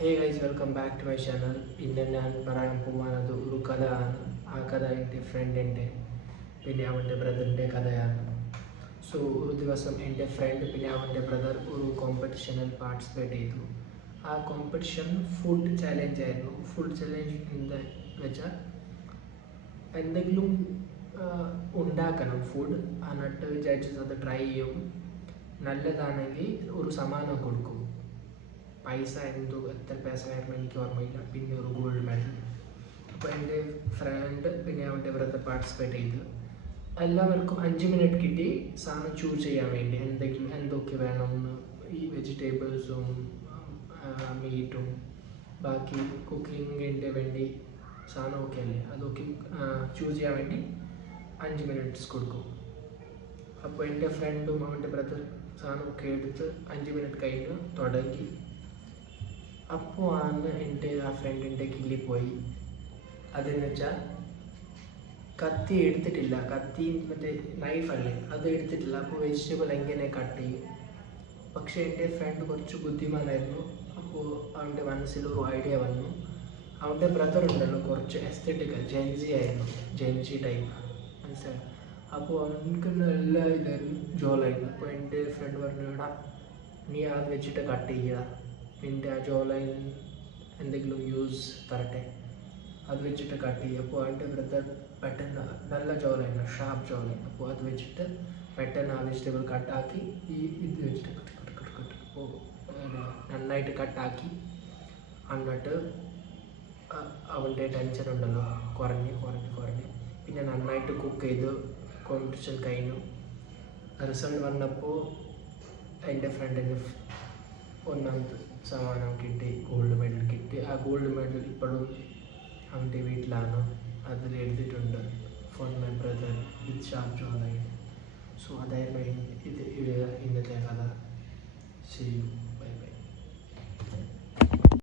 Hey guys, welcome back to my channel. ഇന്ന് ഞാൻ പറയാൻ പോകുന്നത് ഒരു കഥയാണ്. ആ കഥ എൻ്റെ ഫ്രണ്ടിൻ്റെ പിന്നെ അവൻ്റെ ബ്രദറിൻ്റെ കഥയാണ്. സോ ഒരു ദിവസം എൻ്റെ ഫ്രണ്ട് പിന്നെ അവൻ്റെ ബ്രദർ ഒരു കോമ്പറ്റീഷനിൽ പാർട്ടിസിപ്പേറ്റ് ചെയ്തു. ആ കോമ്പറ്റീഷൻ ഫുഡ് ചാലഞ്ച് ആയിരുന്നു. ഫുഡ് ചാലഞ്ച് എന്താ വെച്ചാൽ എന്തെങ്കിലും ഉണ്ടാക്കണം ഫുഡ്, എന്നിട്ട് ജഡ്ജസ് അത് ട്രൈ ചെയ്യും. നല്ലതാണെങ്കിൽ ഒരു സമ്മാനം കൊടുക്കും. പൈസ എത്ര പൈസ ആയിരുന്നു എനിക്ക് ഓർമ്മയില്ല. പിന്നെ ഒരു ഗോൾഡ് മെഡൽ. അപ്പോൾ എൻ്റെ ഫ്രണ്ട് പിന്നെ അവൻ്റെ ബ്രദർ പാർട്ടിസിപ്പേറ്റ് ചെയ്ത് എല്ലാവർക്കും 5 മിനിറ്റ് കിട്ടി സാധനം ചൂസ് ചെയ്യാൻ വേണ്ടി എന്തൊക്കെ വേണമെന്ന്. ഈ വെജിറ്റബിൾസും മീറ്റും ബാക്കി കുക്കിങ്ങിൻ്റെ വേണ്ടി സാധനമൊക്കെ അല്ലേ, അതൊക്കെ ചൂസ് ചെയ്യാൻ വേണ്ടി 5 മിനിറ്റ്സ് കൊടുക്കും. അപ്പോൾ എൻ്റെ ഫ്രണ്ടും അവൻ്റെ ബ്രദർ സാധനമൊക്കെ എടുത്ത് 5 മിനിറ്റ് കഴിഞ്ഞ് തുടങ്ങി. അപ്പോൾ ആണ് എൻ്റെ ആ ഫ്രണ്ടിൻ്റെ കിളി പോയി. അതെന്ന് വെച്ചാൽ കത്തി എടുത്തിട്ടില്ല, കത്തി മറ്റേ നൈഫല്ലേ അത് എടുത്തിട്ടില്ല. അപ്പോൾ വെജിറ്റബിൾ എങ്ങനെ കട്ട് ചെയ്യും? പക്ഷേ എൻ്റെ ഫ്രണ്ട് കുറച്ച് ബുദ്ധിമാനായിരുന്നു. അപ്പോൾ അവൻ്റെ മനസ്സിലൊരു ഐഡിയ വന്നു. അവൻ്റെ ബ്രദർ ഉണ്ടല്ലോ കുറച്ച് എസ്തെറ്റിക്കൽ ജെൻസി ആയിരുന്നു, ജെൻസി ടൈപ്പ്, മനസ്സിലായി. അപ്പോൾ അവനക്ക് നല്ല ഇതായിരുന്നു, ജോലായിരുന്നു. അപ്പോൾ എൻ്റെ ഫ്രണ്ട് പറഞ്ഞു, എടാ നീ അത് വെച്ചിട്ട് കട്ട് ചെയ്യുക, നിൻ്റെ ആ ജോ ലൈൻ എന്തെങ്കിലും യൂസ് തരട്ടെ, അത് വെച്ചിട്ട് കട്ട് ചെയ്യുക. അപ്പോൾ അവൻ്റെ ബ്രദർ പെട്ടെന്ന് നല്ല ജോ ലൈൻ, ഷാർപ്പ് ജോ ലൈൻ, അപ്പോൾ അത് വെച്ചിട്ട് പെട്ടെന്ന് ആ വെജിറ്റബിൾ കട്ടാക്കി ഇത് വെച്ചിട്ട് അപ്പോൾ നന്നായിട്ട് കട്ടാക്കി. എന്നിട്ട് അവൻ്റെ ടെൻഷൻ ഉണ്ടല്ലോ കുറഞ്ഞ് പിന്നെ നന്നായിട്ട് കുക്ക് ചെയ്ത് കോമ്പറ്റീഷൻ കഴിഞ്ഞു. റിസൾട്ട് വന്നപ്പോൾ എൻ്റെ ഫ്രണ്ടിന് ഒന്നാമത്തെ സമ്മാനം കിട്ടി, ഗോൾഡ് മെഡൽ കിട്ടി. ആ ഗോൾഡ് മെഡൽ ഇപ്പോഴും അവൻ്റെ വീട്ടിലാണ്. അതിൽ എഴുതിയിട്ടുണ്ട് for my brother with sharp Joe line. So അതായിരുന്നു ഇന്നത്തെ കഥ. See you.